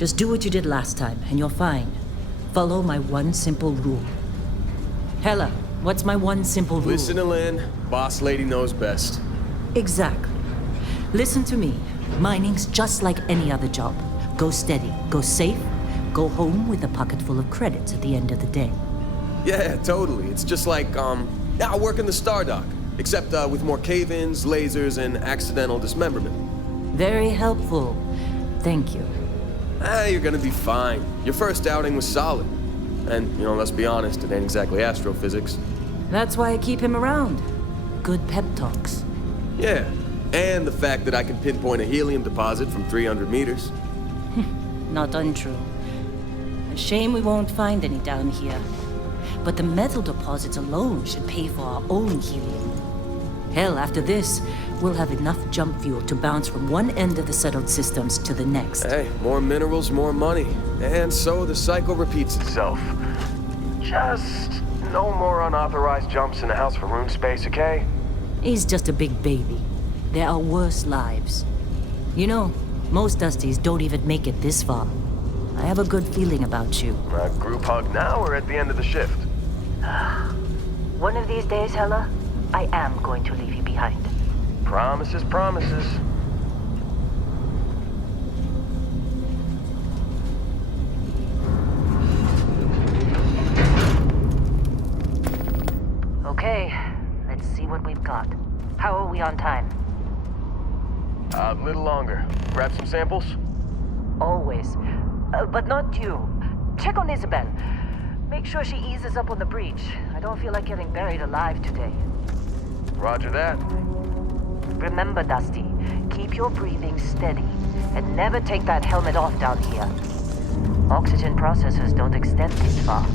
Just do what you did last time, and you're fine. Follow my one simple rule. Hella, what's my one simple rule? Listen to Lynn. Boss lady knows best. Exactly. Listen to me. Mining's just like any other job. Go steady, go safe, go home with a pocket full of credits at the end of the day. Yeah, totally. It's just like, I work in the Stardock. Except with more cave-ins, lasers, and accidental dismemberment. Very helpful. Thank you. You're gonna be fine. Your first outing was solid. And, let's be honest, it ain't exactly astrophysics. That's why I keep him around. Good pep talks. Yeah, and the fact that I can pinpoint a helium deposit from 300 meters. Not untrue. A shame we won't find any down here. But the metal deposits alone should pay for our own helium. Hell, after this, we'll have enough jump fuel to bounce from one end of the settled systems to the next. Hey, more minerals, more money. And so the cycle repeats itself. Just no more unauthorized jumps in the house for room space, okay? He's just a big baby. There are worse lives. Most Dusties don't even make it this far. I have a good feeling about you. A group hug now or at the end of the shift? One of these days, Hella, I am going to leave you behind. Promises, promises. Okay, let's see what we've got. How are we on time? A little longer. Grab some samples? Always. But not you. Check on Isabel. Make sure she eases up on the breach. I don't feel like getting buried alive today. Roger that. Remember, Dusty, keep your breathing steady and never take that helmet off down here. Oxygen processors don't extend this far.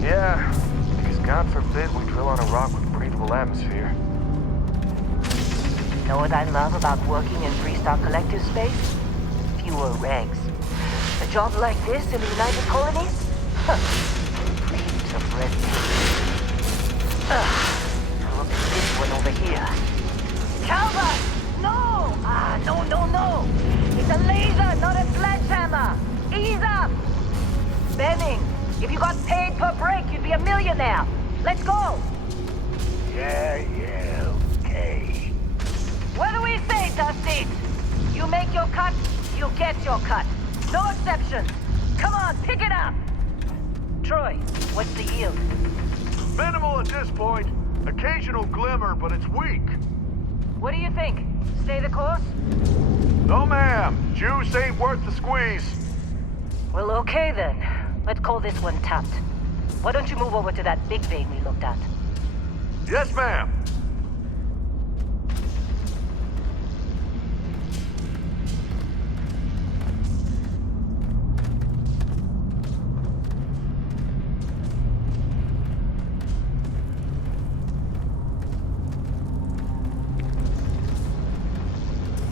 Yeah, because God forbid we drill on a rock with breathable atmosphere. Know what I love about working in Freestar Collective space? Fewer regs. A job like this in the United Colonies? Heaps of red tape. Look at this one over here. Calvert! No! No. It's a laser, not a sledgehammer. Ease up! Benning, if you got paid per break, you'd be a millionaire. Let's go! Yeah, okay. What do we say, Dusty? You make your cut, you get your cut. No exceptions. Come on, pick it up. Troy, what's the yield? Minimal at this point. Occasional glimmer, but it's weak. What do you think? Stay the course? No, ma'am. Juice ain't worth the squeeze. Well, okay then. Let's call this one tapped. Why don't you move over to that big vein we looked at? Yes, ma'am.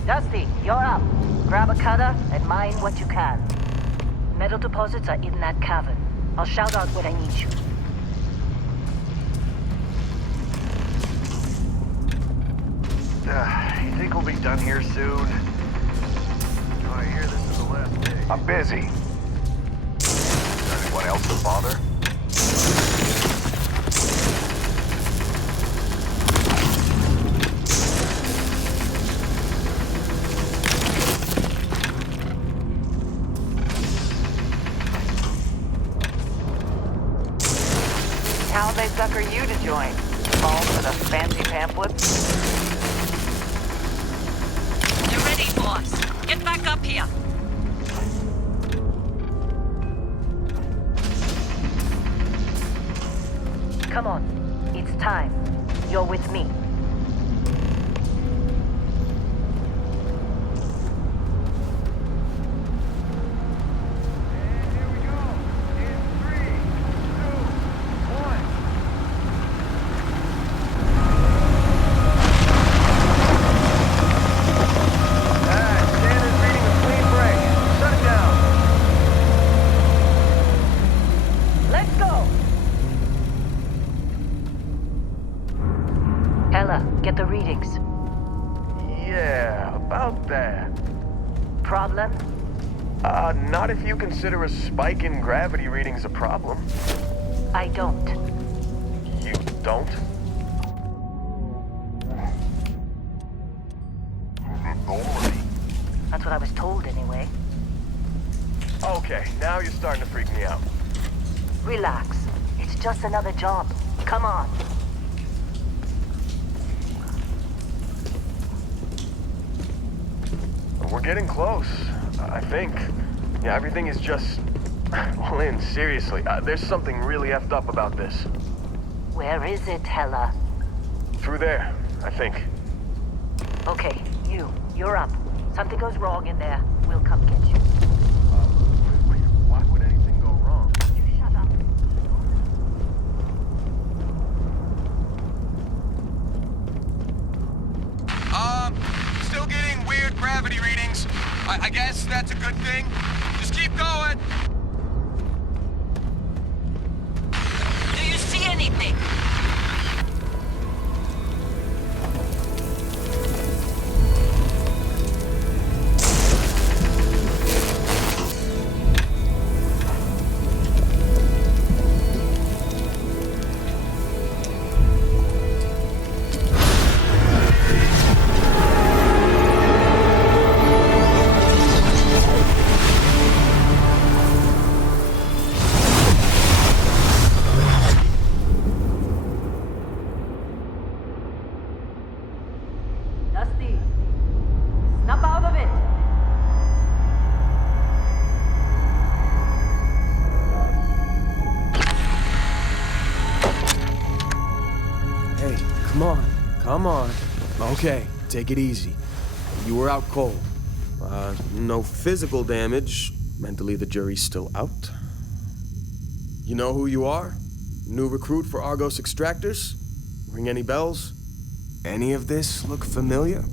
Dusty, you're up. Grab a cutter and mine what you can. Metal deposits are in that cavern. I'll shout out when I need you. You think we'll be done here soon? I hear this is the last day. I'm busy. Anyone else to bother? How'd they sucker you to join? Fall for the fancy pamphlets? You're ready, boss. Get back up here. Come on. It's time. You're with me. Not if you consider a spike in gravity readings a problem. I don't. You don't? That's what I was told anyway. Okay, now you're starting to freak me out. Relax. It's just another job. Come on. We're getting close, I think. Yeah, everything is just... Well, Lynn, seriously, there's something really effed up about this. Where is it, Hella? Through there, I think. Okay, you're up. Something goes wrong in there. We'll come get you. Why would anything go wrong? You shut up. Still getting weird gravity readings. I guess that's a good thing. Just keep going. Do you see anything? Dusty, snap out of it. Hey, come on. Okay, take it easy. You were out cold. No physical damage. Mentally, the jury's still out. You know who you are? New recruit for Argos Extractors? Ring any bells? Any of this look familiar?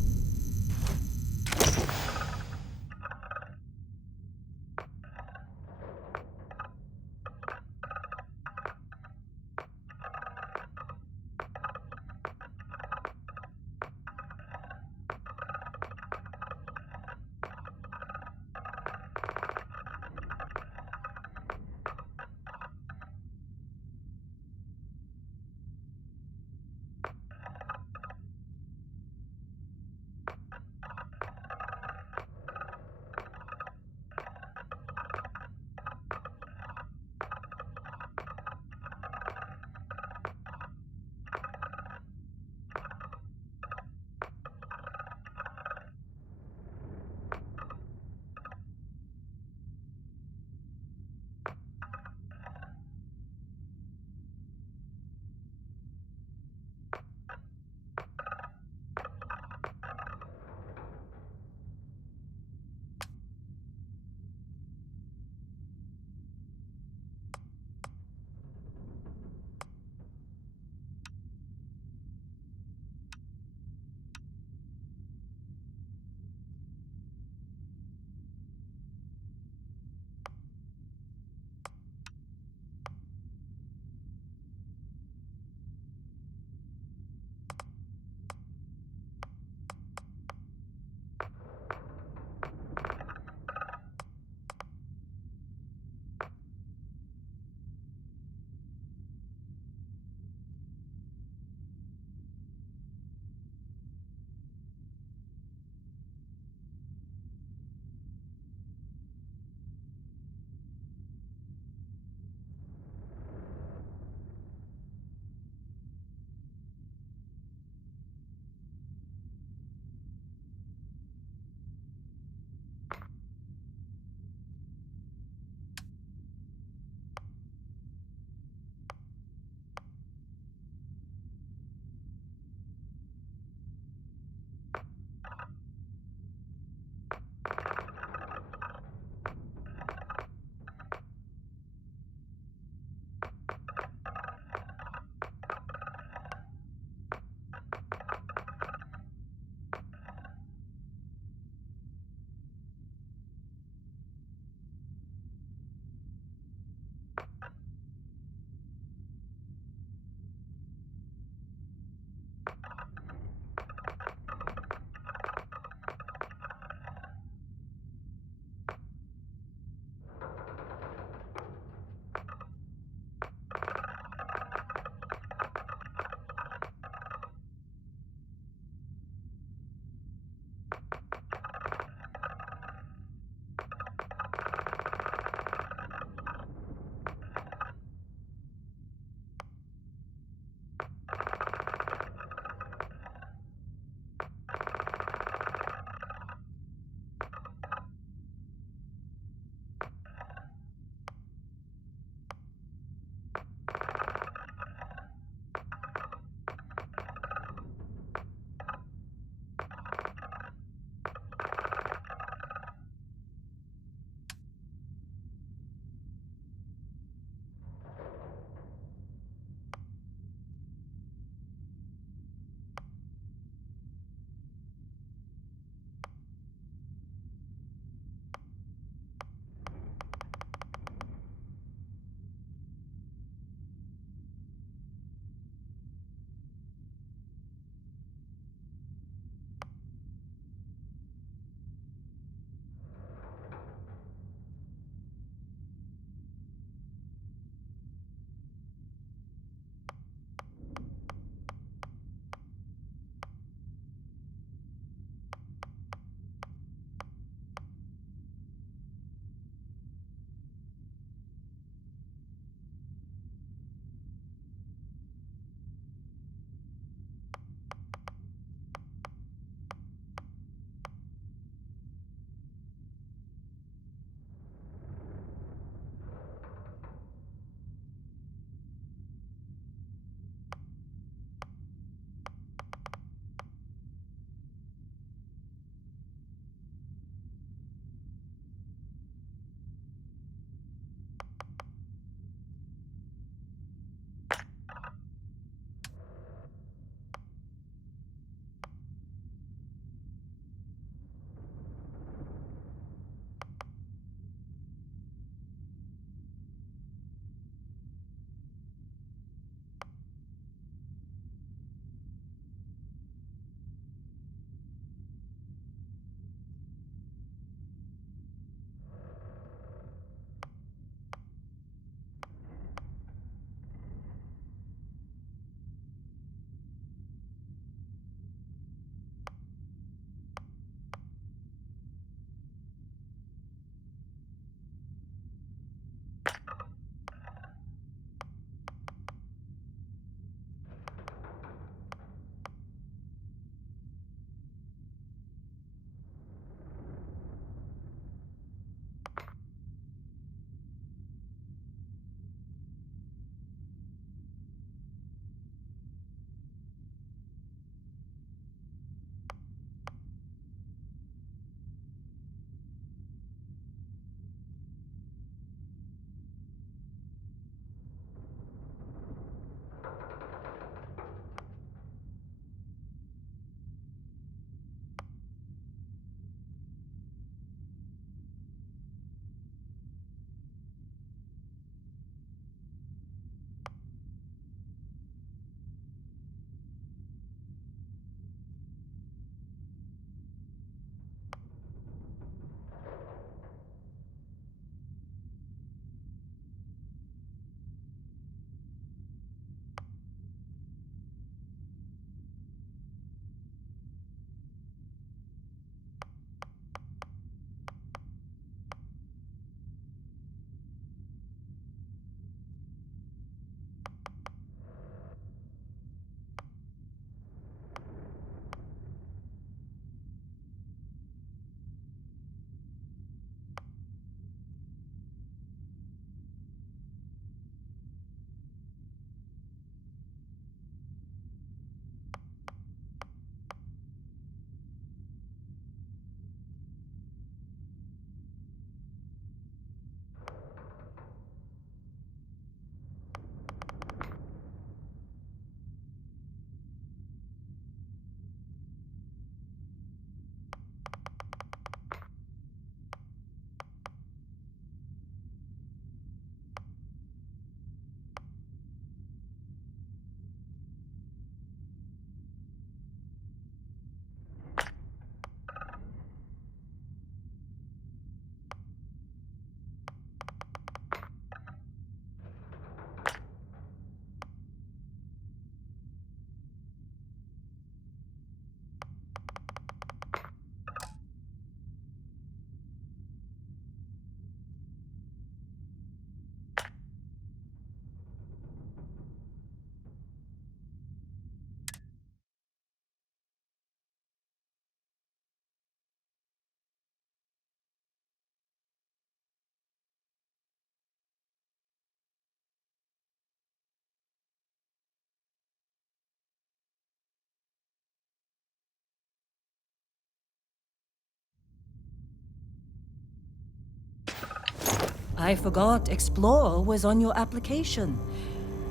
I forgot explore was on your application.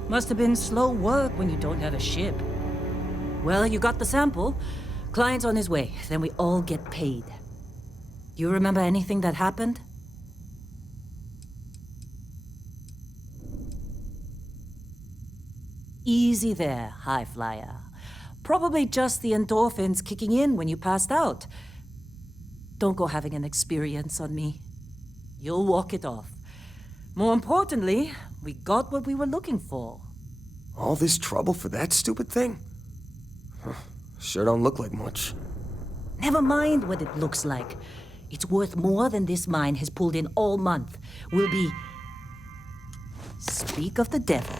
Must have been slow work when you don't have a ship. Well, you got the sample. Client's on his way, then we all get paid. Do you remember anything that happened? Easy there, high flyer. Probably just the endorphins kicking in when you passed out. Don't go having an experience on me. You'll walk it off. More importantly, we got what we were looking for. All this trouble for that stupid thing? Huh, sure don't look like much. Never mind what it looks like. It's worth more than this mine has pulled in all month. We'll be... Speak of the devil.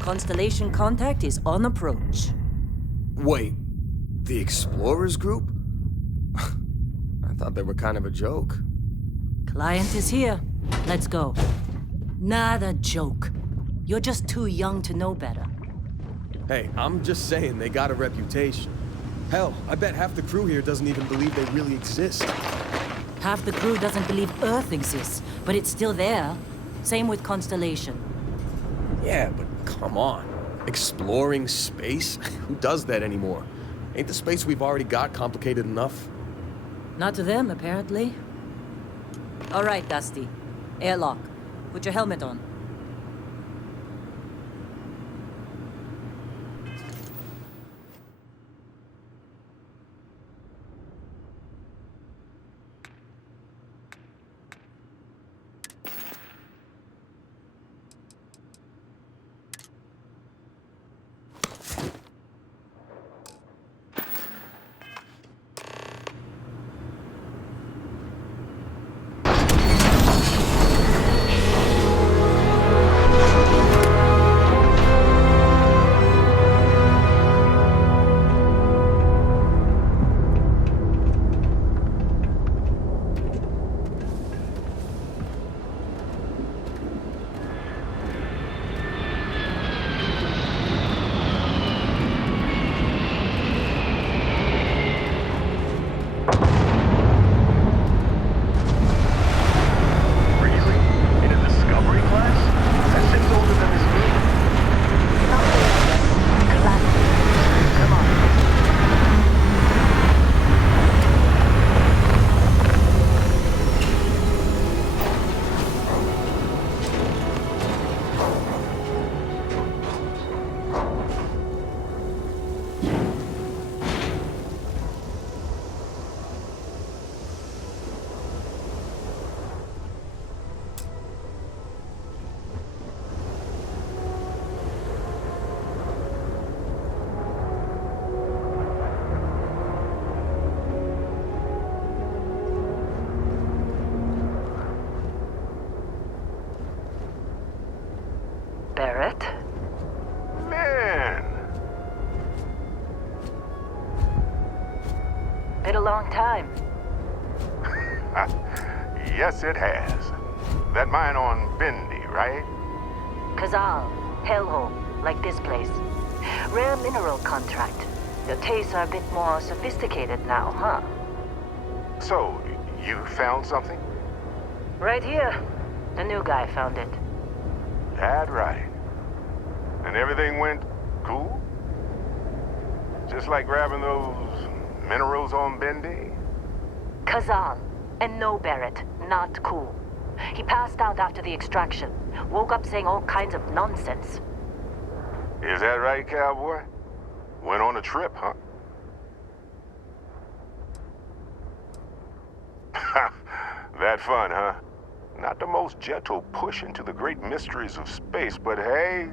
Constellation contact is on approach. Wait, the Explorers group? I thought they were kind of a joke. Client is here. Let's go. Not a joke. You're just too young to know better. Hey, I'm just saying they got a reputation. Hell, I bet half the crew here doesn't even believe they really exist. Half the crew doesn't believe Earth exists, but it's still there. Same with Constellation. Yeah, but come on. Exploring space? Who does that anymore? Ain't the space we've already got complicated enough? Not to them, apparently. All right, Dusty. Airlock. Put your helmet on. Barrett? Man! Been a long time. Yes, it has. That mine on Bendy, right? Kazal, hellhole, like this place. Rare mineral contract. Your tastes are a bit more sophisticated now, huh? So, you found something? Right here. The new guy found it. That right. And everything went cool? Just like grabbing those minerals on Bendy? Kazal. And no, Barrett. Not cool. He passed out after the extraction. Woke up saying all kinds of nonsense. Is that right, cowboy? Went on a trip, huh? That fun, huh? Not the most gentle push into the great mysteries of space, but hey,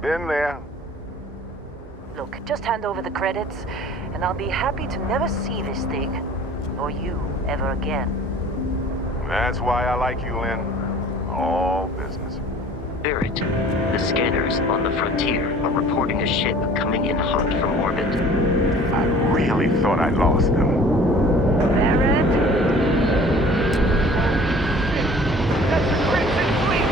been there. Look, just hand over the credits, and I'll be happy to never see this thing, or you, ever again. That's why I like you, Lynn. All business. Barrett, the scanners on the frontier are reporting a ship coming in hot from orbit. I really thought I lost them. Barrett? That's the Crimson Fleet!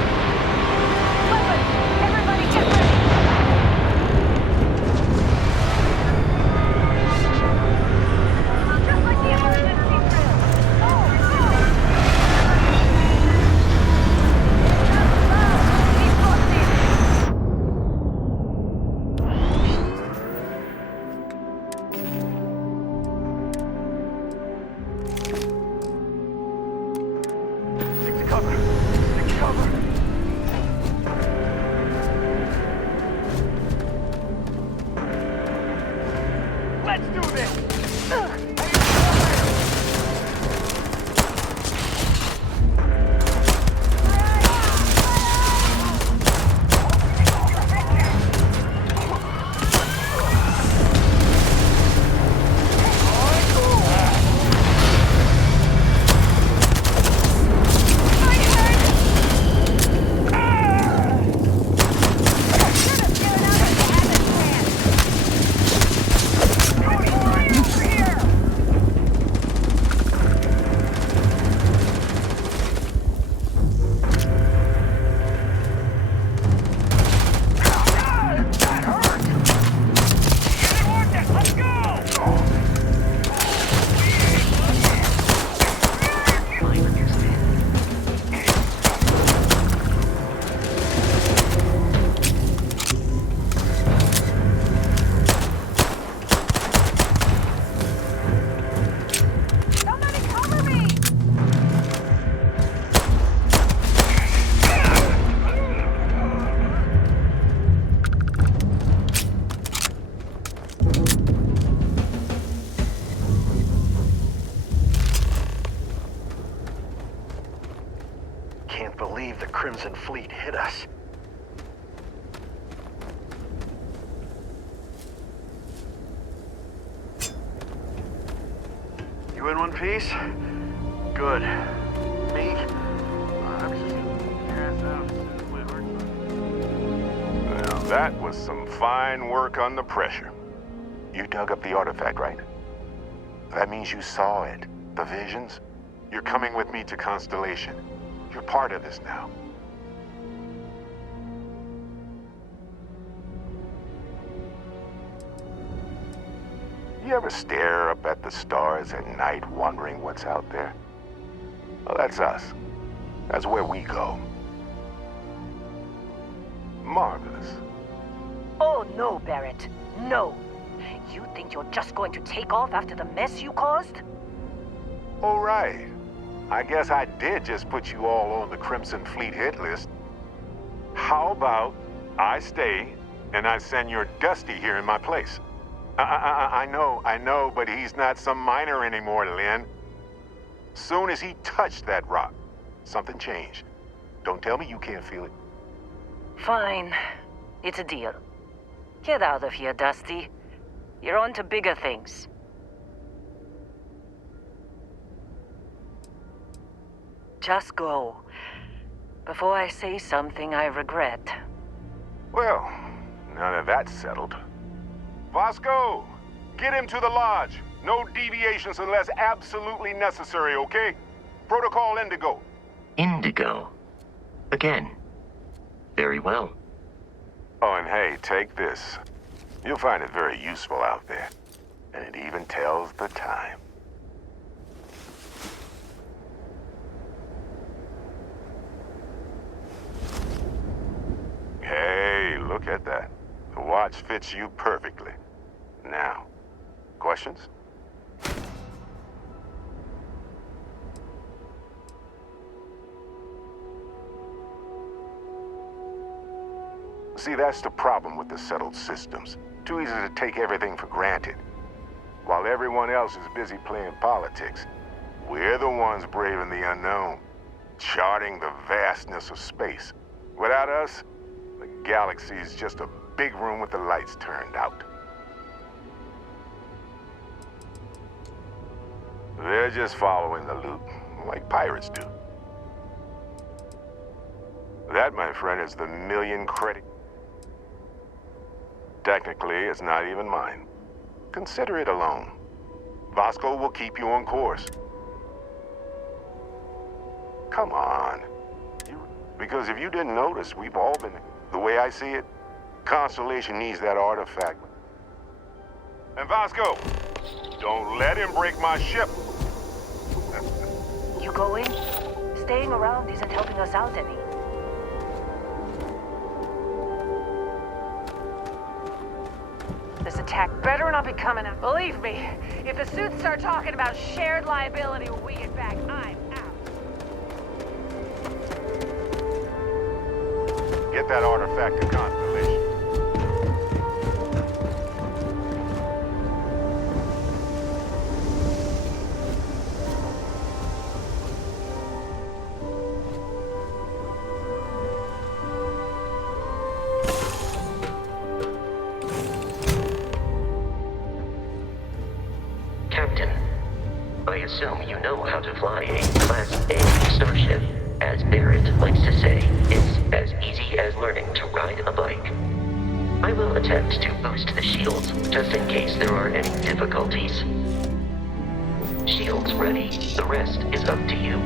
fleet hit us. You in one piece? Good. Me? I'm just ass out as soon as my heart starts. Well, that was some fine work under pressure. You dug up the artifact, right? That means you saw it. The visions? You're coming with me to Constellation. You're part of this now. You ever stare up at the stars at night wondering what's out there? Well, that's us. That's where we go. Marvelous. Oh, no, Barrett. No. You think you're just going to take off after the mess you caused? All right. I guess I did just put you all on the Crimson Fleet hit list. How about I stay and I send your Dusty here in my place? I know, but he's not some miner anymore, Lynn. Soon as he touched that rock, something changed. Don't tell me you can't feel it. Fine. It's a deal. Get out of here, Dusty. You're on to bigger things. Just go. Before I say something I regret. Well, now that that's settled. Vasco, get him to the lodge. No deviations unless absolutely necessary, okay? Protocol Indigo. Indigo. Again. Very well. Oh, and hey, take this. You'll find it very useful out there. And it even tells the time. Hey, look at that. The watch fits you perfectly. Now, questions? See, that's the problem with the settled systems. Too easy to take everything for granted. While everyone else is busy playing politics, we're the ones braving the unknown, charting the vastness of space. Without us, the galaxy is just a big room with the lights turned out. They're just following the loot, like pirates do. That, my friend, is the million credit. Technically, it's not even mine. Consider it a loan. Vasco will keep you on course. Come on. Because if you didn't notice, we've all been... The way I see it, Constellation needs that artifact. And Vasco, don't let him break my ship. You going? Staying around isn't helping us out any. This attack better not be coming out. Believe me, if the suits start talking about shared liability when we get back, I'm out. Get that artifact to Constellation. Captain, I assume you know how to fly a Class A starship. As Barrett likes to say, it's as easy as learning to ride a bike. I will attempt to boost the shields, just in case there are any difficulties. Shields ready. The rest is up to you.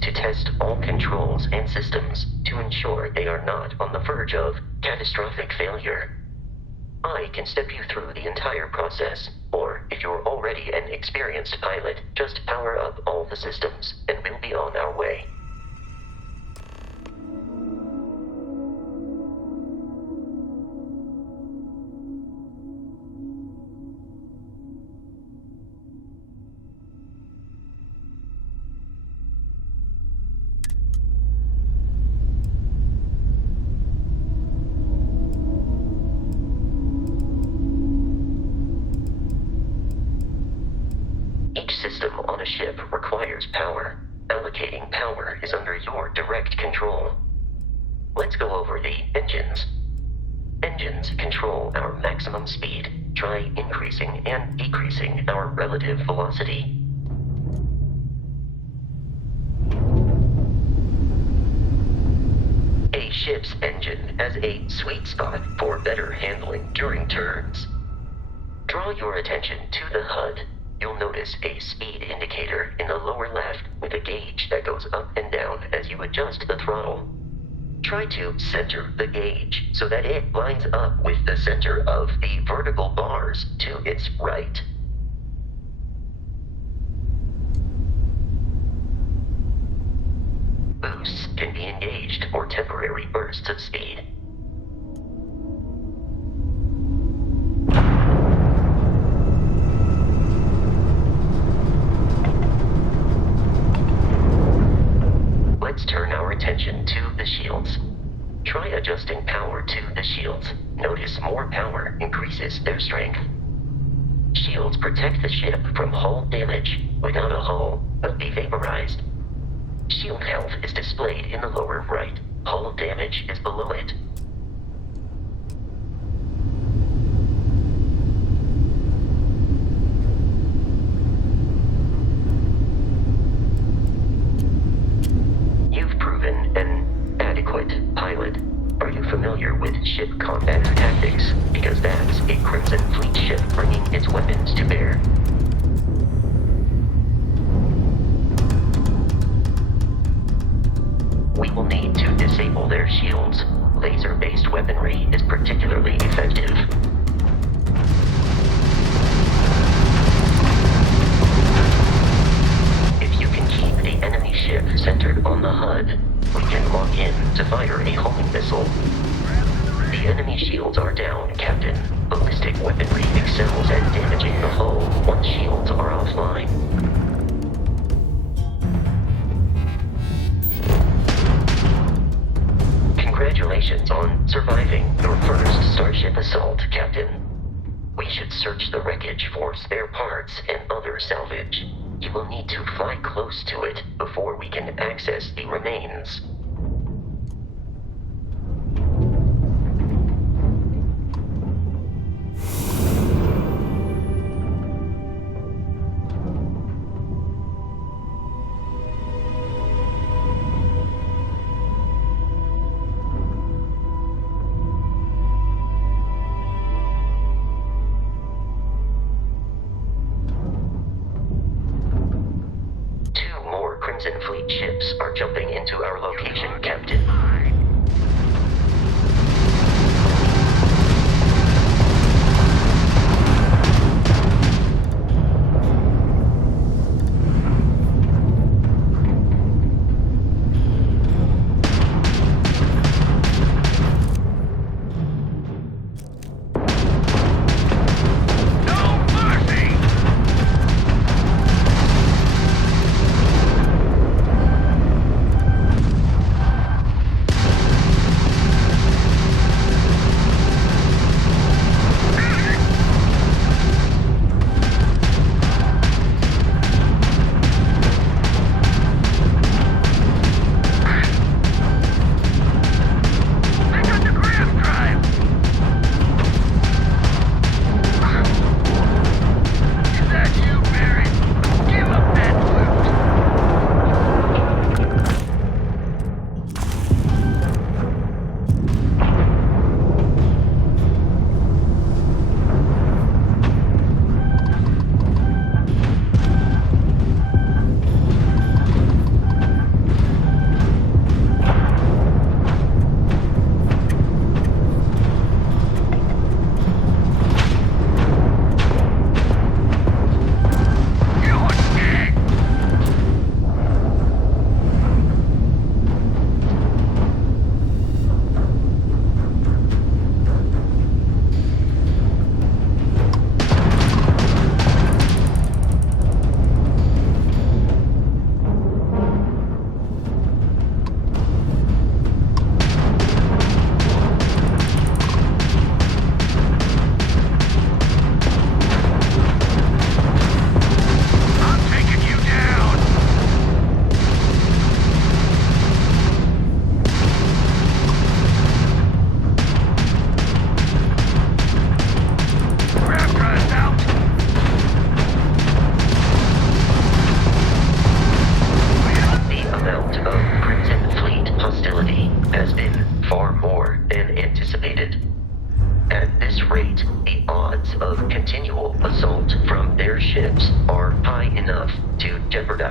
To test all controls and systems to ensure they are not on the verge of catastrophic failure. I can step you through the entire process, or if you're already an experienced pilot, just power up all the systems, and we'll be on our way. Each system on a ship requires power. Allocating power is under your direct control. Let's go over the engines. Engines control our maximum speed. Try increasing and decreasing our relative velocity. A ship's engine has a sweet spot for better handling during turns. Draw your attention to the HUD. You'll notice a speed indicator in the lower left with a gauge that goes up and down as you adjust the throttle. Try to center the gauge so that it lines up with the center of the vertical bars to its right. Boosts can be engaged for temporary bursts of speed. Let's turn our attention to the shields. Try adjusting power to the shields. Notice more power increases their strength. Shields protect the ship from hull damage. Without a hull, it'll be vaporized. Shield health is displayed in the lower right. Hull damage is below it. You've proven an adequate pilot. Are you familiar with ship combat tactics? Because that's a Crimson Fleet ship bringing its weapons to bear. We will need to disable their shields. Laser-based weaponry is particularly effective. If you can keep the enemy ship centered on the HUD, we can lock in to fire a homing missile. The enemy shields are down, Captain. Ballistic weaponry excels at damaging the hull once shields are offline. Congratulations on surviving your first Starship assault, Captain. We should search the wreckage for spare parts and other salvage. You will need to fly close to it before we can access the remains. Crimson Fleet ships are jumping into our location, Captain.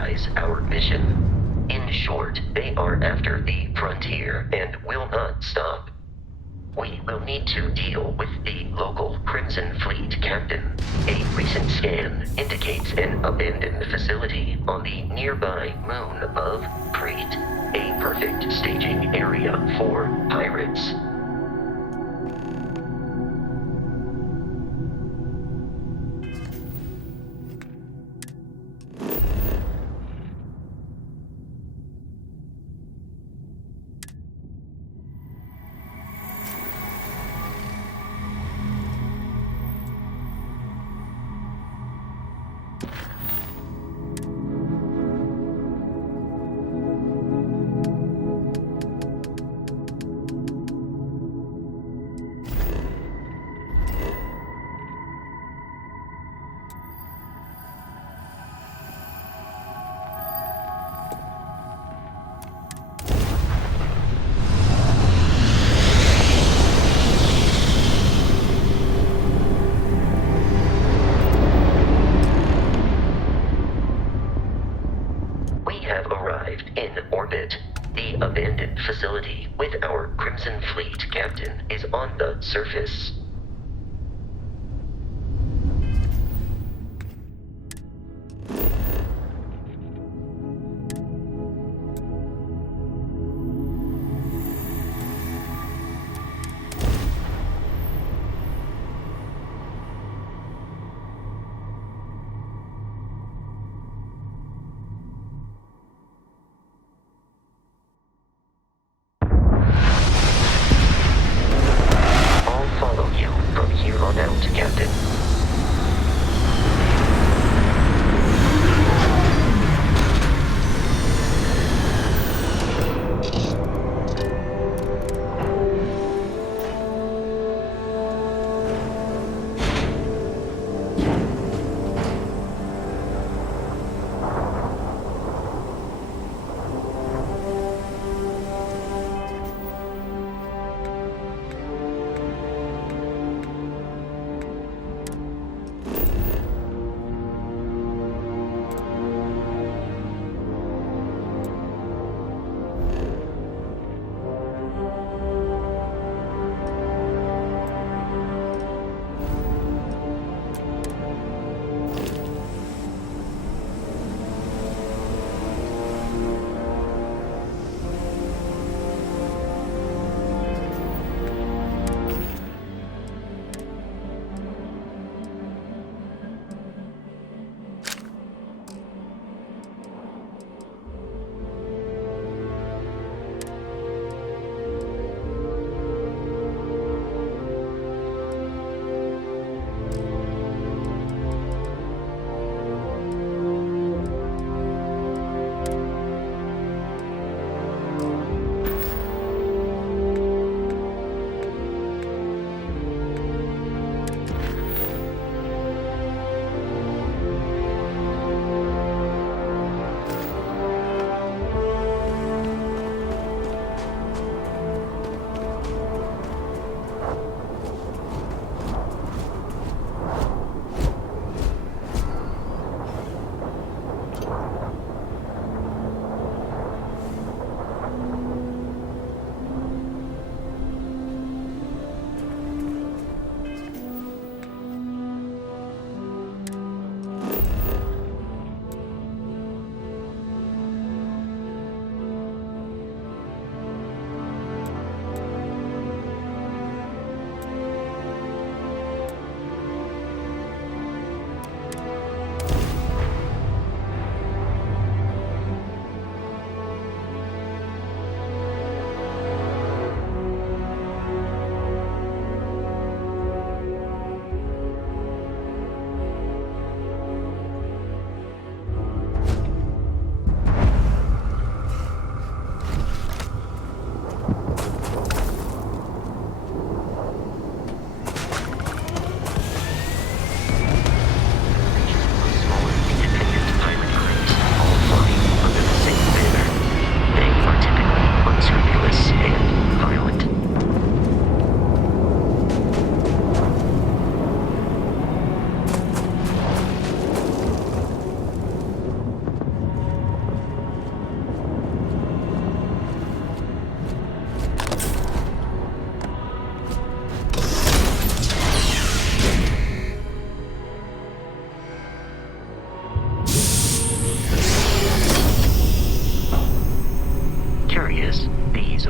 jeopardize our mission. In short, they are after the frontier and will not stop. We will need to deal with the local Crimson Fleet captain. A recent scan indicates an abandoned facility on the nearby moon of Crete, a perfect staging area for pirates. The abandoned facility with our Crimson Fleet captain is on the surface.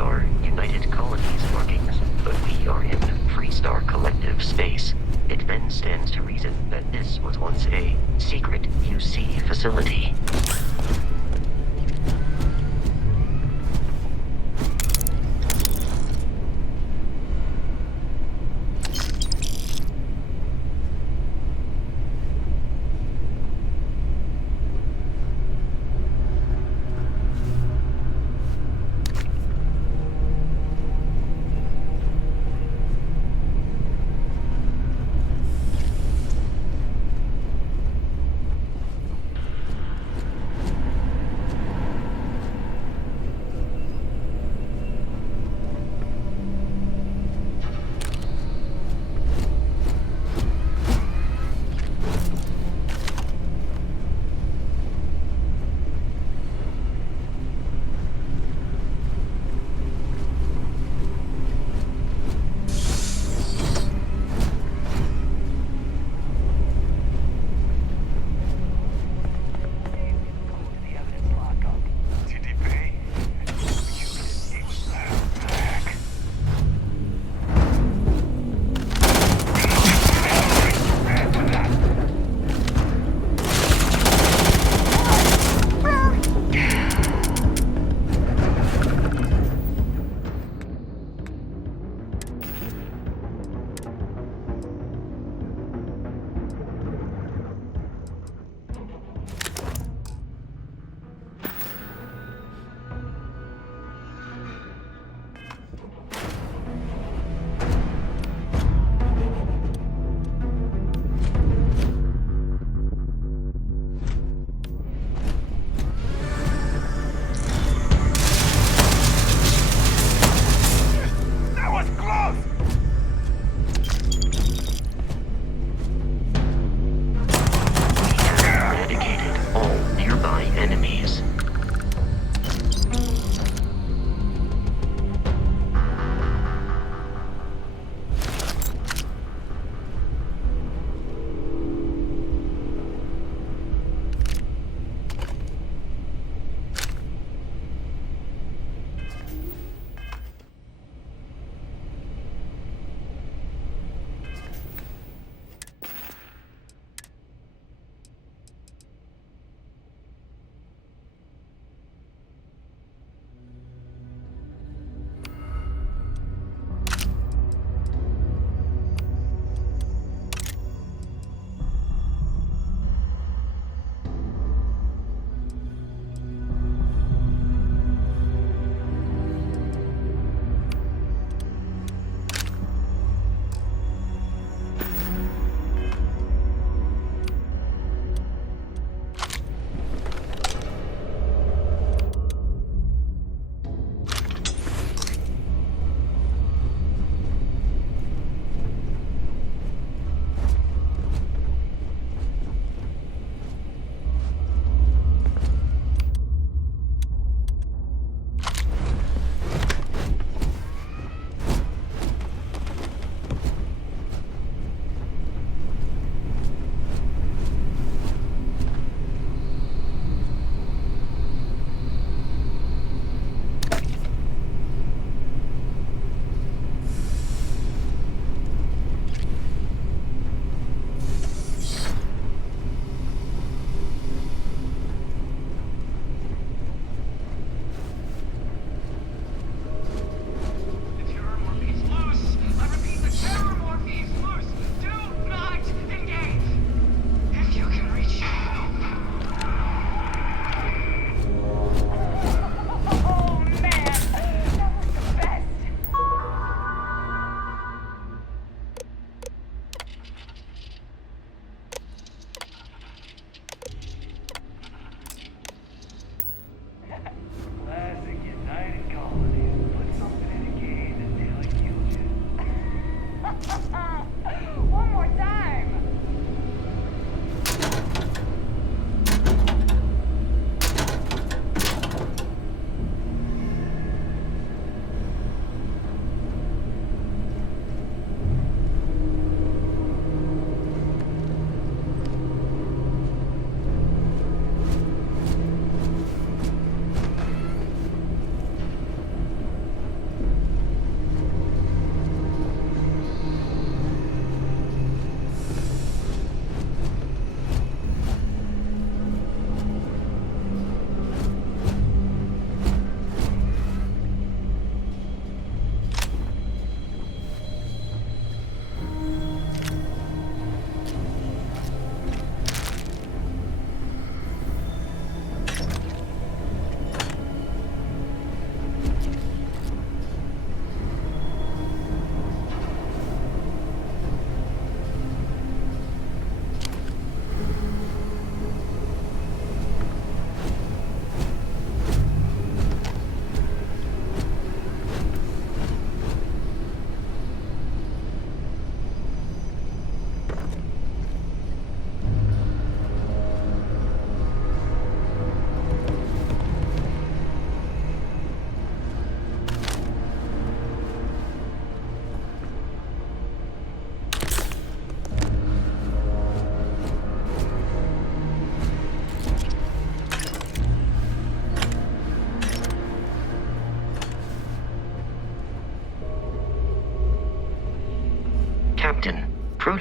are United Colonies markings, but we are in Freestar Collective space. It then stands to reason that this was once a secret UC facility.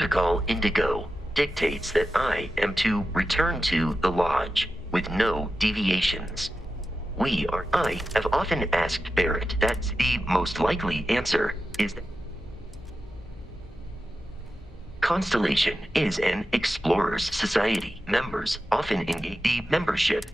Protocol Indigo dictates that I am to return to the Lodge with no deviations. I have often asked Barrett that the most likely answer is that Constellation is an explorers society. Members often engage the membership.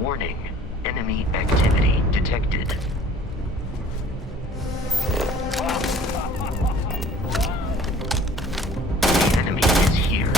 Warning, enemy activity detected. The enemy is here.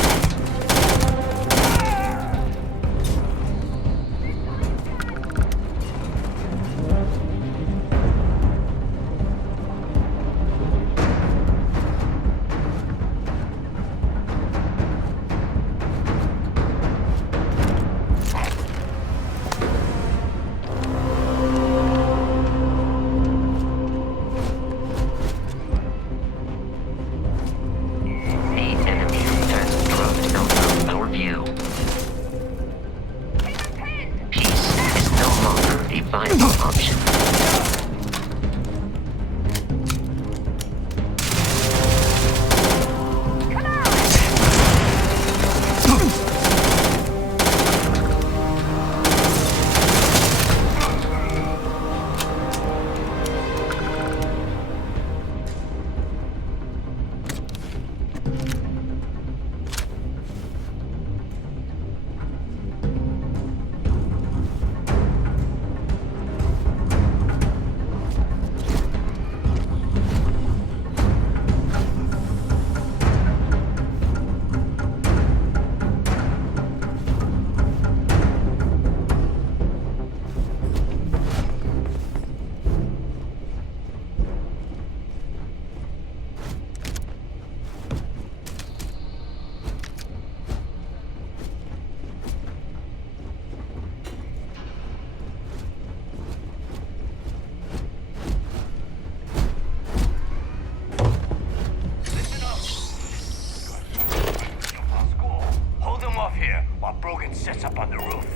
Sets up on the roof.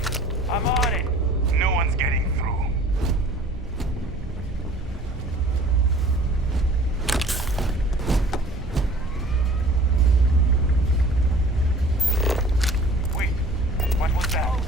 I'm on it. No one's getting through. Wait, what was that?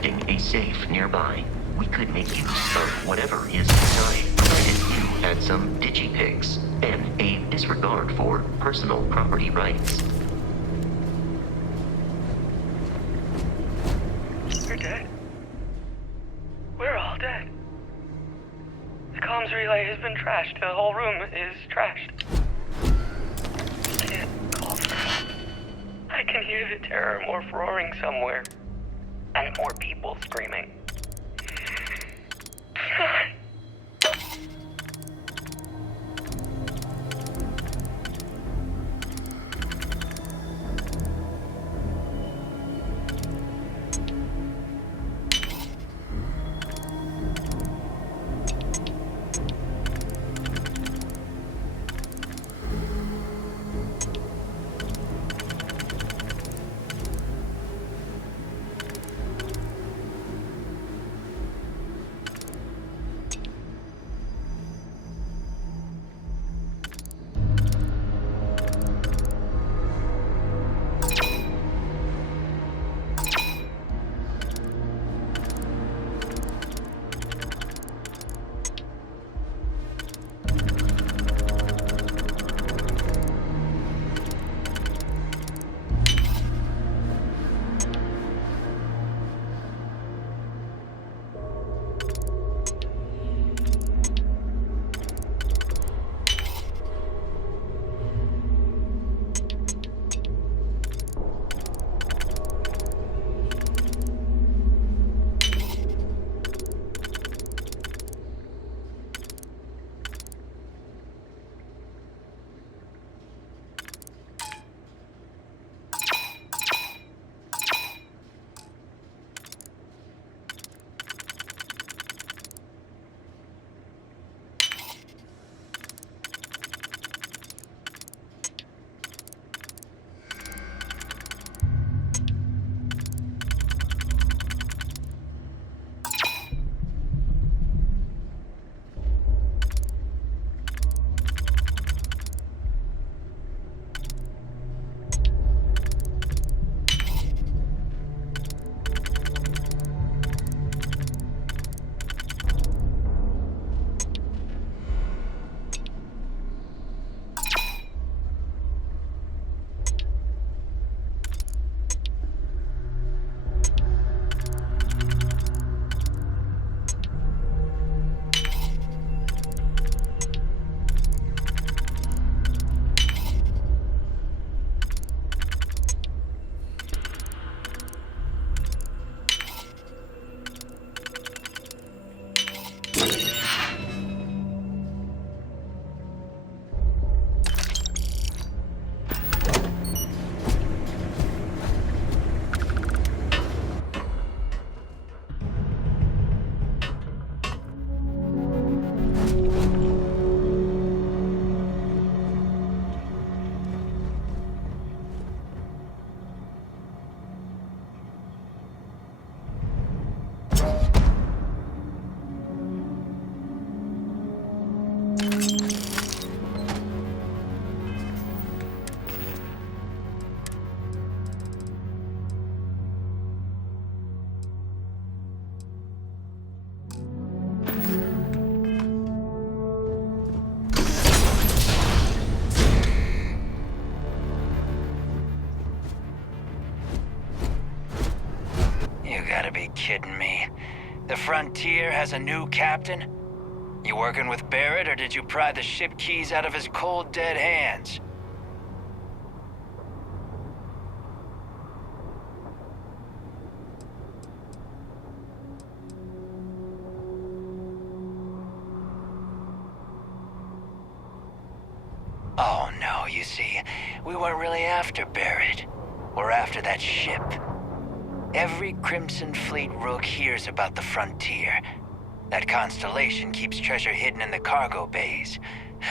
detecting a safe nearby. We could make use of whatever is inside, provided you had some digipics and a disregard for personal property rights. You're dead. We're all dead. The comms relay has been trashed. The whole room is trashed. I can't call for help. I can hear the terror morph roaring somewhere. And more people screaming. Kidding me? The Frontier has a new captain? You working with Barrett, or did you pry the ship keys out of his cold, dead hands? Oh no, you see, we weren't really after Barrett. We're after that ship. Every Crimson Fleet rook hears about the Frontier. That constellation keeps treasure hidden in the cargo bays.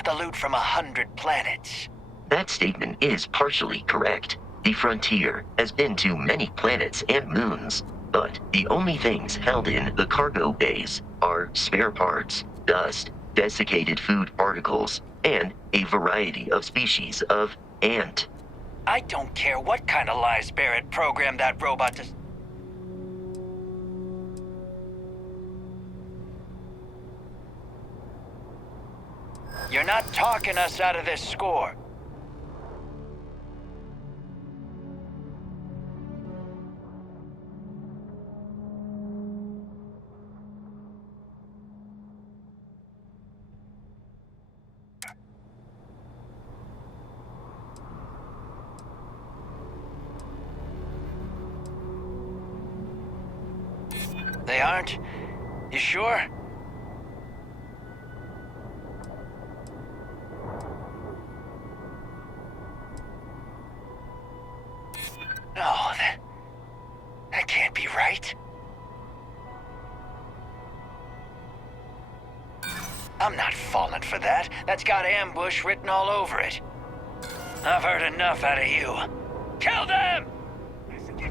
The loot from 100 planets. That statement is partially correct. The Frontier has been to many planets and moons, but the only things held in the cargo bays are spare parts, dust, desiccated food particles, and a variety of species of ant. I don't care what kind of lies Barrett programmed that robot to... You're not talking us out of this score. They aren't? You sure? No, that can't be right. I'm not falling for that. That's got ambush written all over it. I've heard enough out of you. Kill them!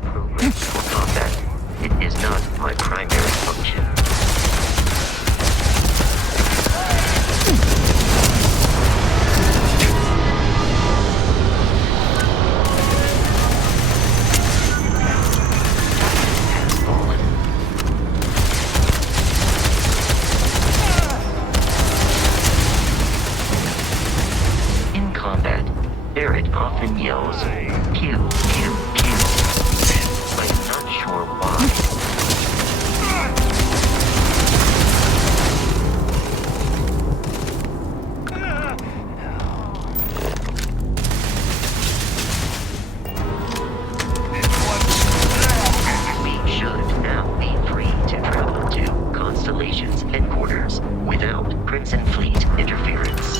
Progress for combat. It is not my primary function. In combat, Barrett often yells, "Pew, pew, pew." I'm not sure why. We should now be free to travel to Constellation's headquarters without Crimson Fleet interference.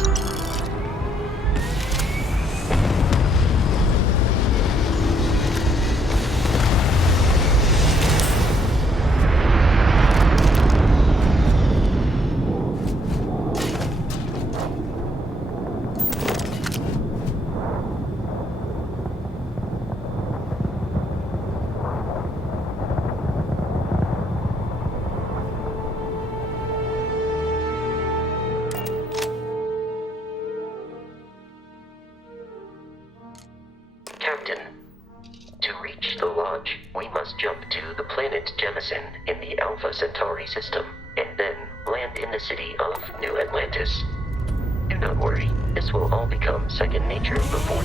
Captain, to reach the lodge, we must jump to the planet Jemison in the Alpha Centauri system, and then land in the city of New Atlantis. Do not worry, this will all become second nature before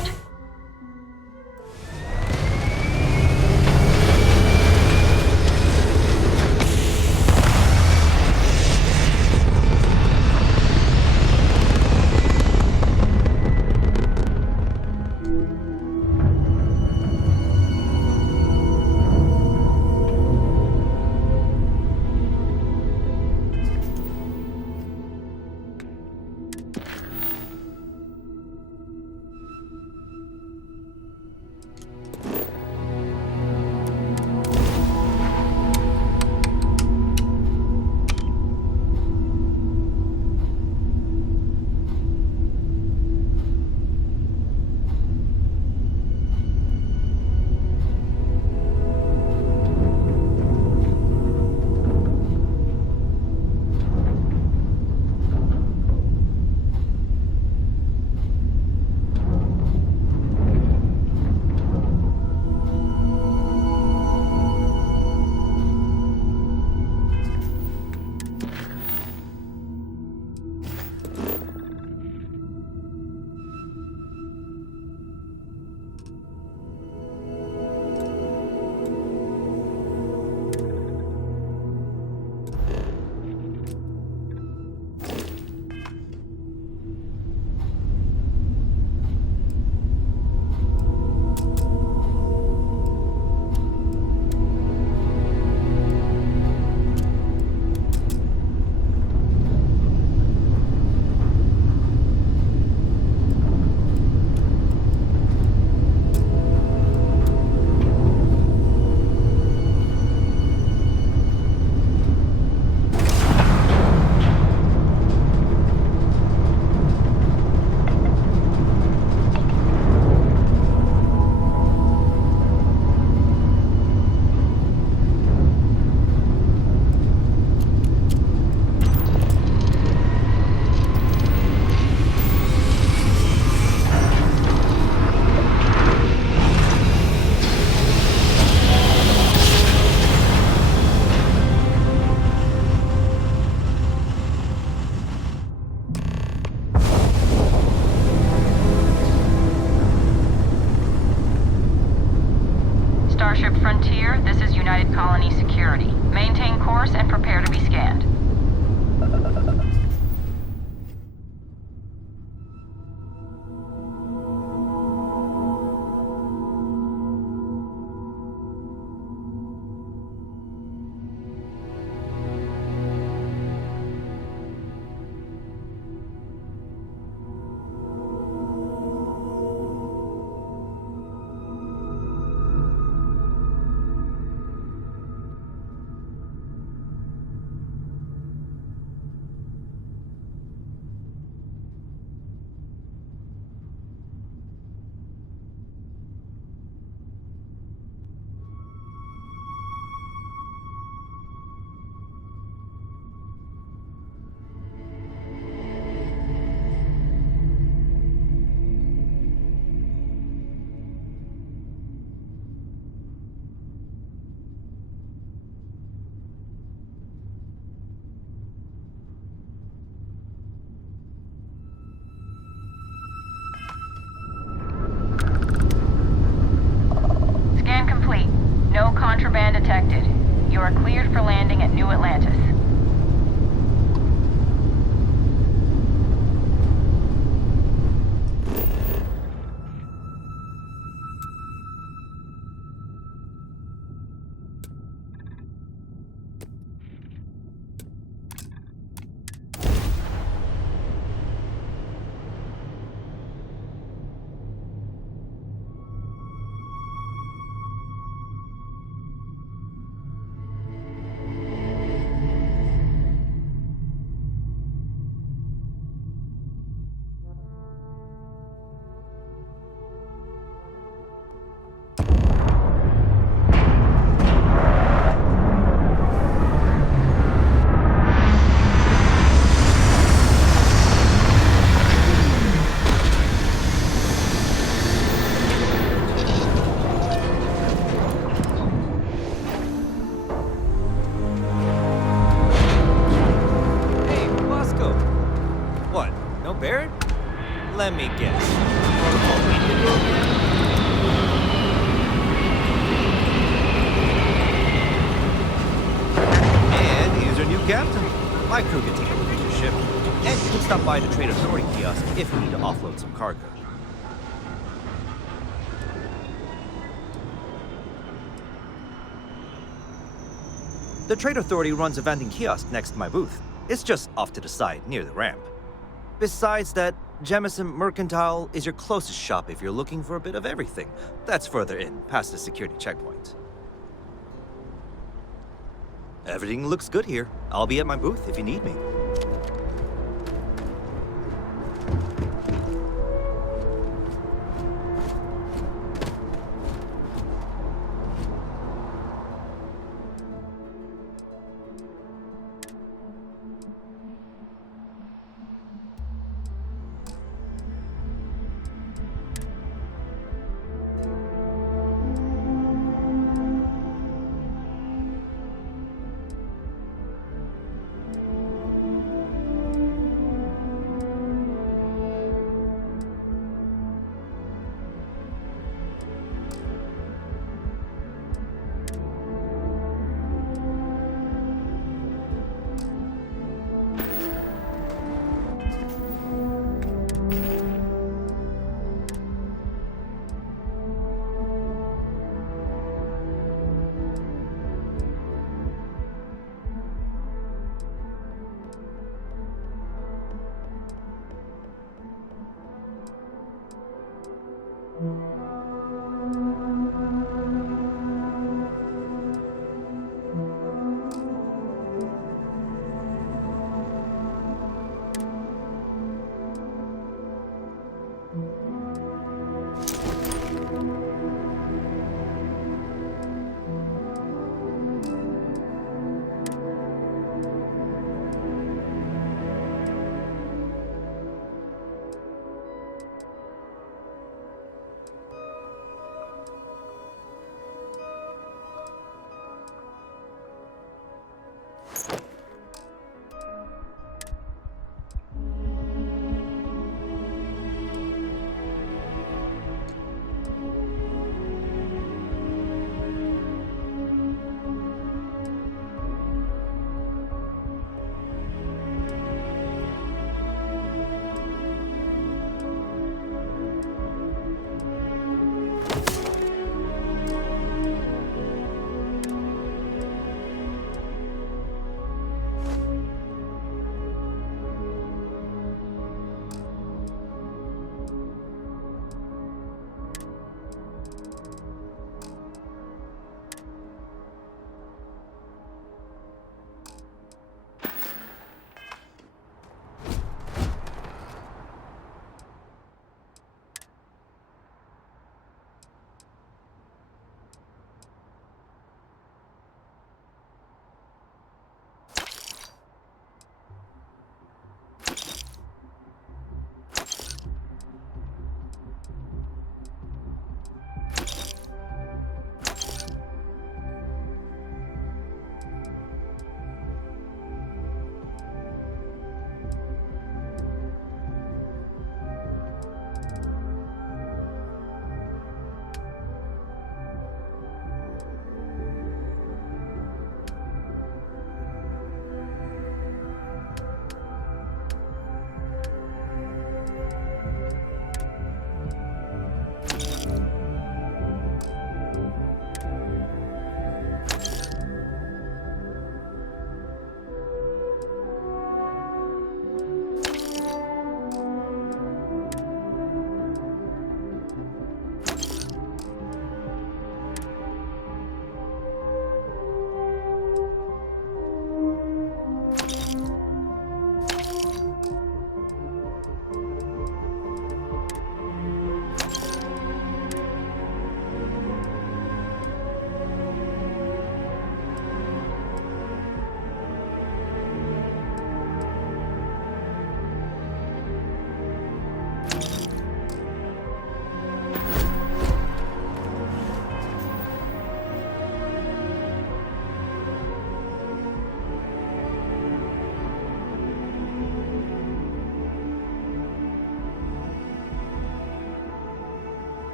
contraband detected. You are cleared for landing at New Atlantis. Let me guess. And here's our new captain. My crew can take a look at your ship. And you can stop by the Trade Authority kiosk if you need to offload some cargo. The Trade Authority runs a vending kiosk next to my booth. It's just off to the side, near the ramp. Besides that, Jemison Mercantile is your closest shop if you're looking for a bit of everything. That's further in, past the security checkpoint. Everything looks good here. I'll be at my booth if you need me.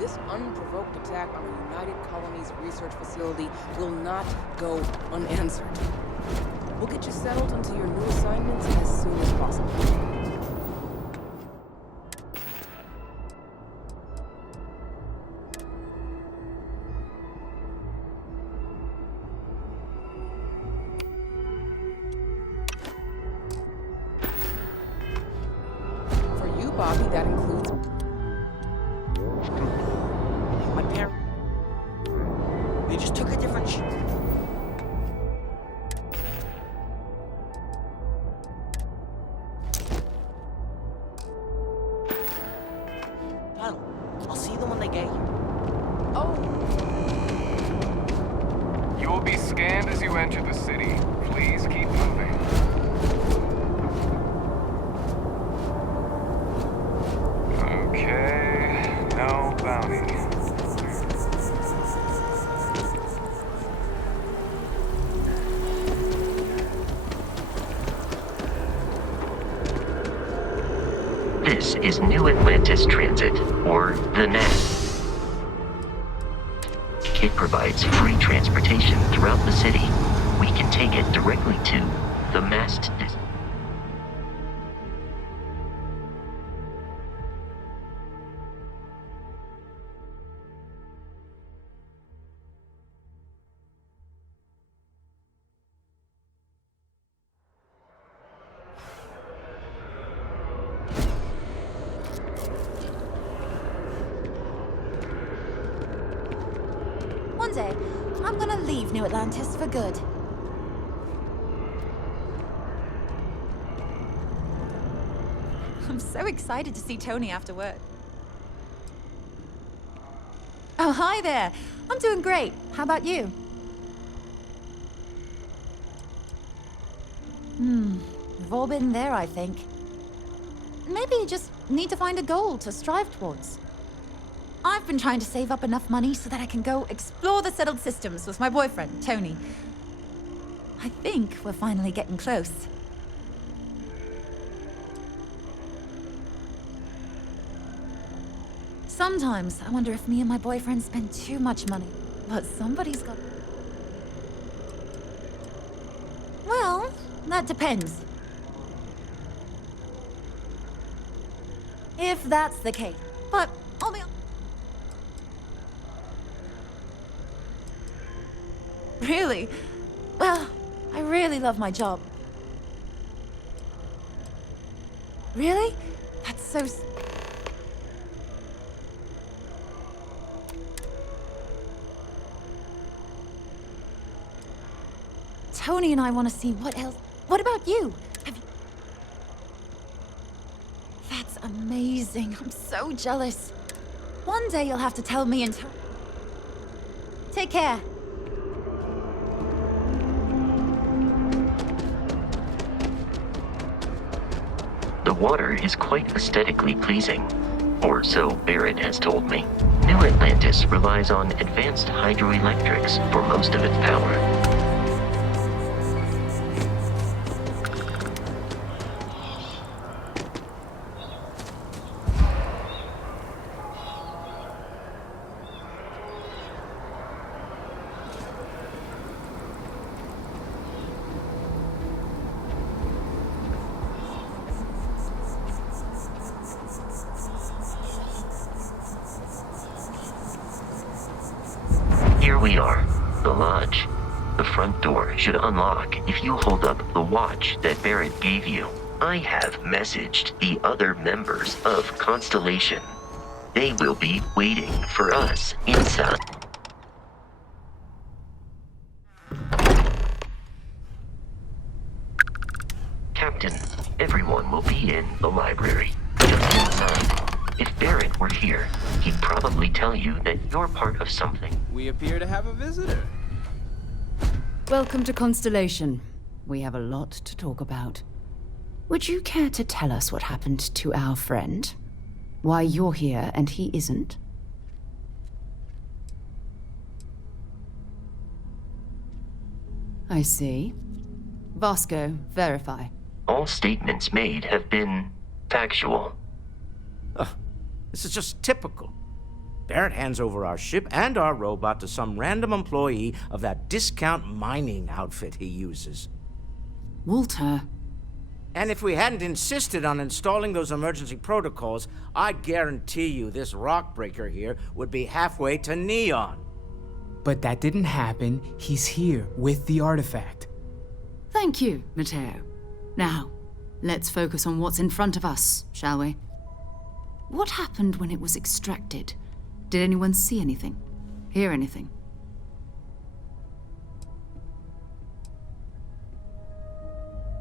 This unprovoked attack on a United Colonies research facility will not go unanswered. We'll get you settled into your new assignments as soon as possible. For you, Bobby, that includes my parents. They just took a different I'll see them when they get here. Oh. You will be scanned as you enter the city. Please keep moving. Okay, no bounty. This is New Atlantis Transit, or the NAT. It provides free transportation throughout the city. We can take it directly to the mast. One day, I'm gonna leave New Atlantis for good. I'm so excited to see Tony after work. Oh, hi there. I'm doing great. How about you? We've all been there, I think. Maybe you just need to find a goal to strive towards. I've been trying to save up enough money so that I can go explore the settled systems with my boyfriend, Tony. I think we're finally getting close. Sometimes I wonder if me and my boyfriend spend too much money, but somebody's got... Well, that depends. If that's the case. But I'll be... Really? Well, I really love my job. Really? That's so... Tony and I want to see what else... What about you? Have you... That's amazing. I'm so jealous. One day you'll have to tell me and... Take care. The water is quite aesthetically pleasing, or so Barrett has told me. New Atlantis relies on advanced hydroelectrics for most of its power. Here we are, the lodge. The front door should unlock if you hold up the watch that Barrett gave you. I have messaged the other members of Constellation. They will be waiting for us inside. Captain, everyone will be in the library, just inside. If Barrett were here, he'd probably tell you that you're part of something. We appear to have a visitor. Welcome to Constellation. We have a lot to talk about. Would you care to tell us what happened to our friend? Why you're here and he isn't? I see. Vasco, verify. All statements made have been factual. This is just typical. Barrett hands over our ship and our robot to some random employee of that discount mining outfit he uses. Walter. And if we hadn't insisted on installing those emergency protocols, I guarantee you this rock breaker here would be halfway to Neon. But that didn't happen. He's here with the artifact. Thank you, Matteo. Now, let's focus on what's in front of us, shall we? What happened when it was extracted? Did anyone see anything? Hear anything?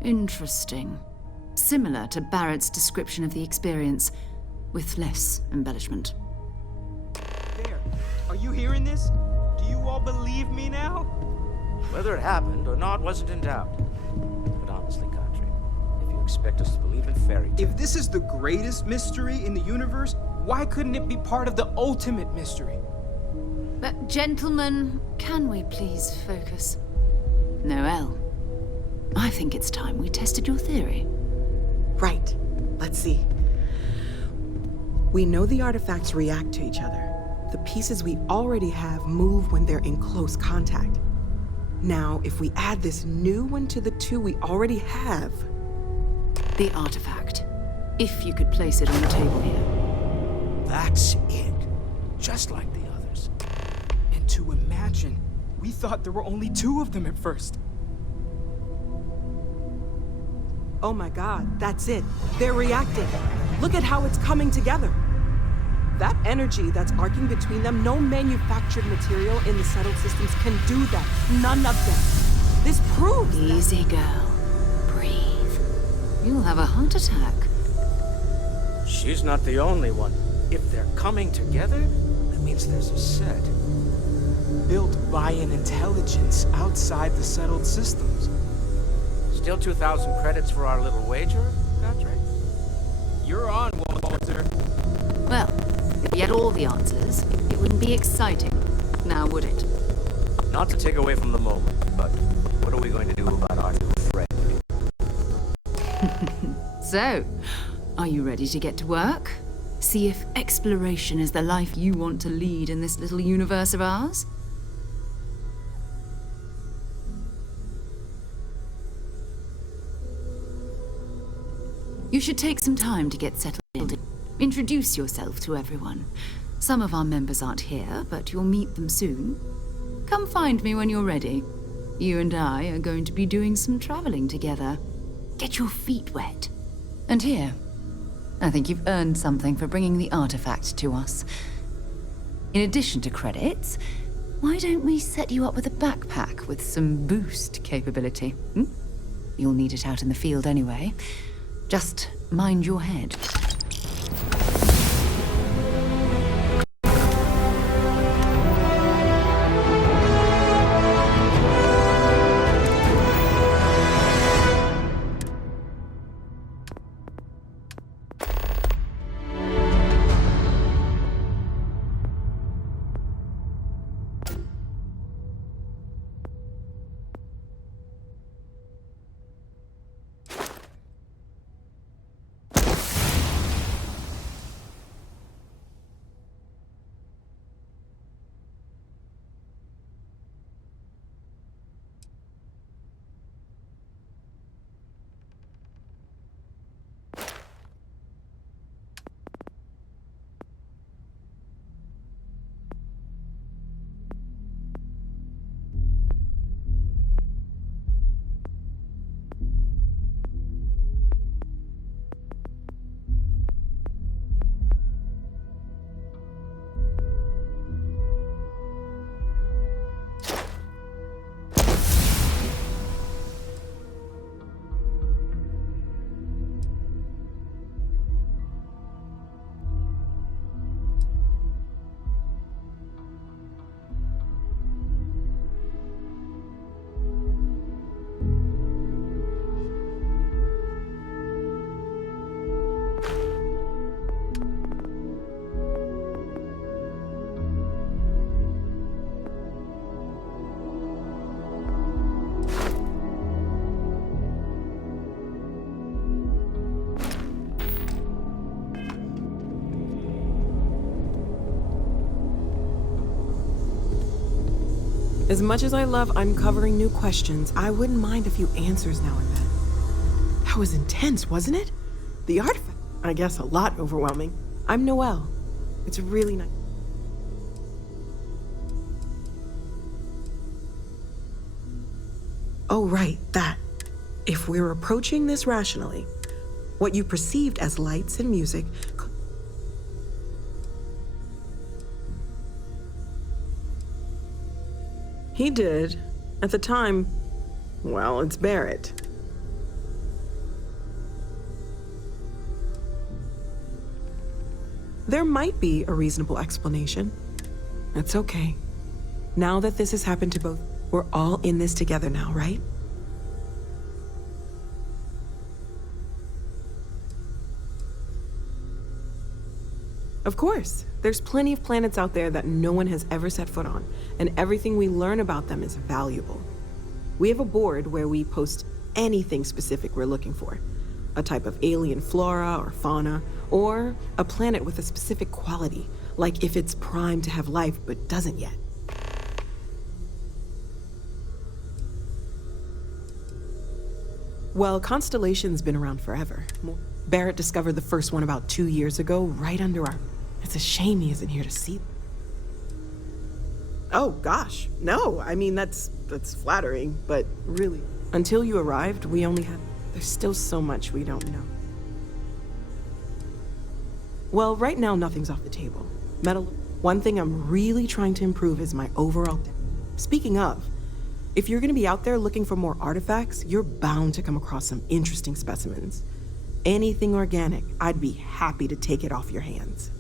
Interesting. Similar to Barrett's description of the experience, with less embellishment. There. Are you hearing this? Do you all believe me now? Whether it happened or not wasn't in doubt. But honestly, Country, if you expect us to believe in fairy tales... If this is the greatest mystery in the universe, why couldn't it be part of the ultimate mystery? But gentlemen, can we please focus? Noelle, I think it's time we tested your theory. Right. Let's see. We know the artifacts react to each other. The pieces we already have move when they're in close contact. Now, if we add this new one to the two we already have... The artifact. If you could place it on the table here. That's it. Just like the others. And to imagine, we thought there were only 2 of them at first. Oh my god, that's it. They're reacting. Look at how it's coming together. That energy that's arcing between them, no manufactured material in the settled systems can do that. None of them. This proves Easy, girl. Breathe. You'll have a heart attack. She's not the only one. If they're coming together, that means there's a set. Built by an intelligence outside the settled systems. Still 2,000 credits for our little wager, Country? You're on, Walter. Well, if we had all the answers, it wouldn't be exciting. Now, would it? Not to take away from the moment, but what are we going to do about our new friend? So, are you ready to get to work? See if exploration is the life you want to lead in this little universe of ours? You should take some time to get settled. Introduce yourself to everyone. Some of our members aren't here, but you'll meet them soon. Come find me when you're ready. You and I are going to be doing some traveling together. Get your feet wet. And here, I think you've earned something for bringing the artifact to us. In addition to credits, why don't we set you up with a backpack with some boost capability? You'll need it out in the field anyway. Just mind your head. As much as I love uncovering new questions, I wouldn't mind a few answers now and then. That was intense, wasn't it? The artifact, I guess a lot overwhelming. I'm Noelle. It's really nice. Oh, right, that. If we're approaching this rationally, what you perceived as lights and music He did. At the time, well, it's Barrett. There might be a reasonable explanation. It's okay. Now that this has happened to both, we're all in this together now, right? Of course. There's plenty of planets out there that no one has ever set foot on, and everything we learn about them is valuable. We have a board where we post anything specific we're looking for. A type of alien flora or fauna, or a planet with a specific quality, like if it's primed to have life but doesn't yet. Well, Constellation's been around forever. Barrett discovered the first one about 2 years ago, right under our... It's a shame he isn't here to see. Oh, gosh. No, I mean, that's flattering, but really, until you arrived, we only had... There's still so much we don't know. Well, right now, nothing's off the table. One thing I'm really trying to improve is my overall... Speaking of, if you're gonna be out there looking for more artifacts, you're bound to come across some interesting specimens. Anything organic, I'd be happy to take it off your hands.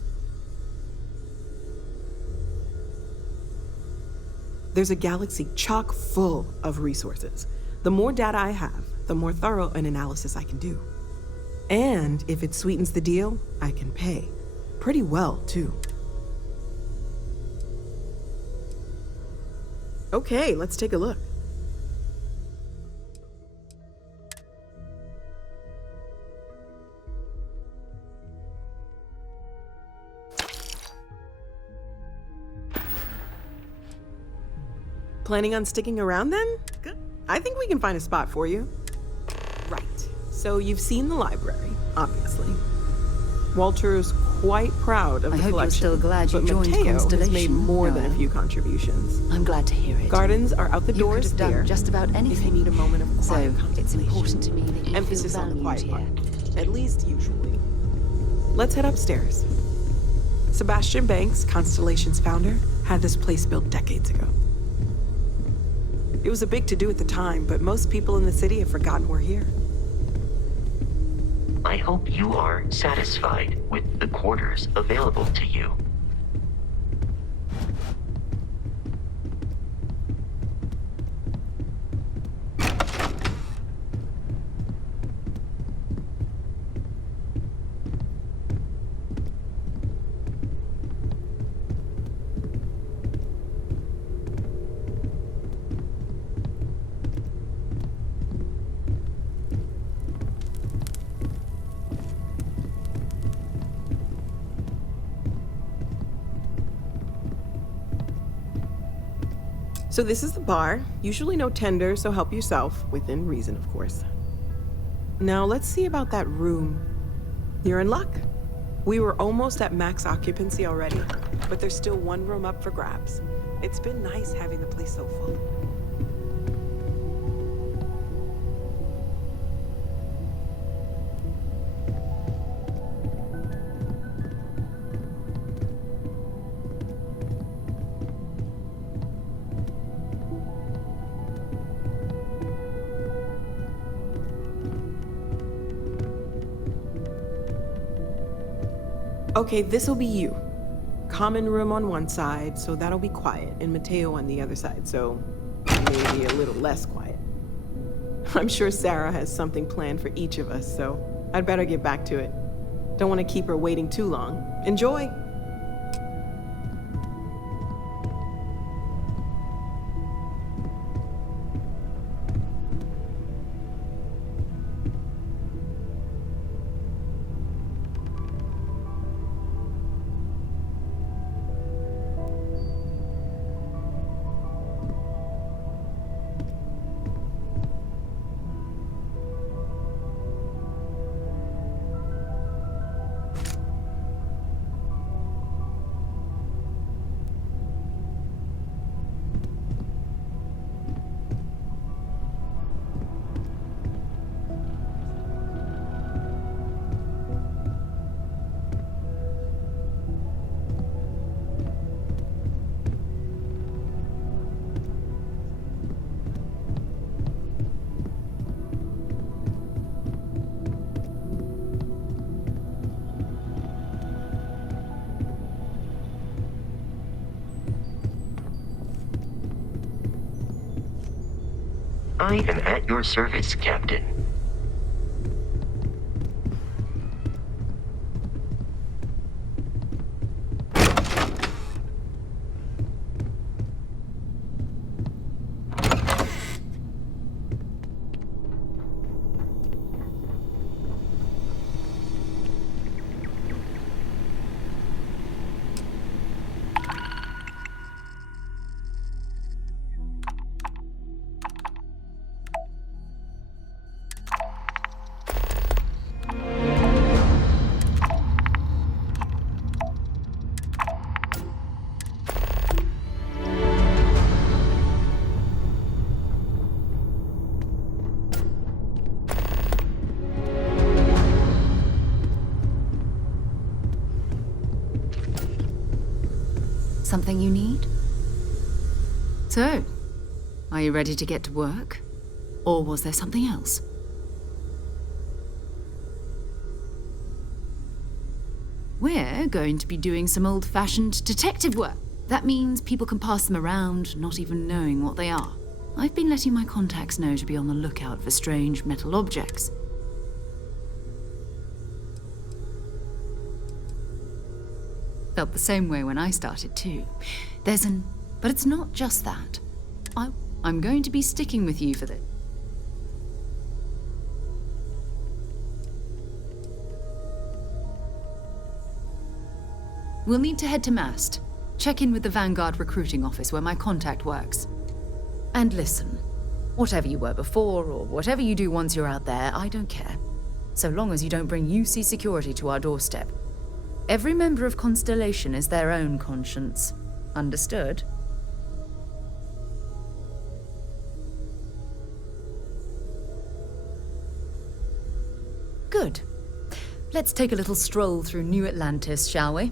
There's a galaxy chock full of resources. The more data I have, the more thorough an analysis I can do. And if it sweetens the deal, I can pay. Pretty well, too. Okay, let's take a look. Planning on sticking around then? Good. I think we can find a spot for you. Right. So you've seen the library, obviously. Walter's quite proud of the collection. I hope you're still glad you joined Constellation. Has made more than a few contributions. I'm glad to hear it. Gardens are out the doors there. You could have done just about anything. If you need a moment of quiet so it's important to me that you emphasis feel on the quiet here. part. At least usually. Let's head upstairs. Sebastian Banks, Constellation's founder, had this place built decades ago. It was a big to-do at the time, but most people in the city have forgotten we're here. I hope you are satisfied with the quarters available to you. So this is the bar. Usually no tender, so help yourself, within reason, of course. Now let's see about that room. You're in luck. We were almost at max occupancy already, but there's still one room up for grabs. It's been nice having the place so full. Okay, this'll be you. Common room on one side, so that'll be quiet, and Mateo on the other side, so maybe a little less quiet. I'm sure Sarah has something planned for each of us, so I'd better get back to it. Don't want to keep her waiting too long. Enjoy! I am at your service, Captain. Something you need? So, are you ready to get to work? Or was there something else? We're going to be doing some old-fashioned detective work. That means people can pass them around, not even knowing what they are. I've been letting my contacts know to be on the lookout for strange metal objects. Felt the same way when I started too. But it's not just that. I'm going to be sticking with you for this. We'll need to head to Mast. Check in with the Vanguard recruiting office where my contact works. And listen, whatever you were before or whatever you do once you're out there, I don't care. So long as you don't bring UC security to our doorstep. Every member of Constellation is their own conscience. Understood? Good. Let's take a little stroll through New Atlantis, shall we?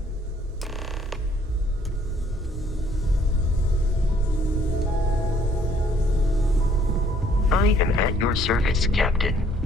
I am at your service, Captain.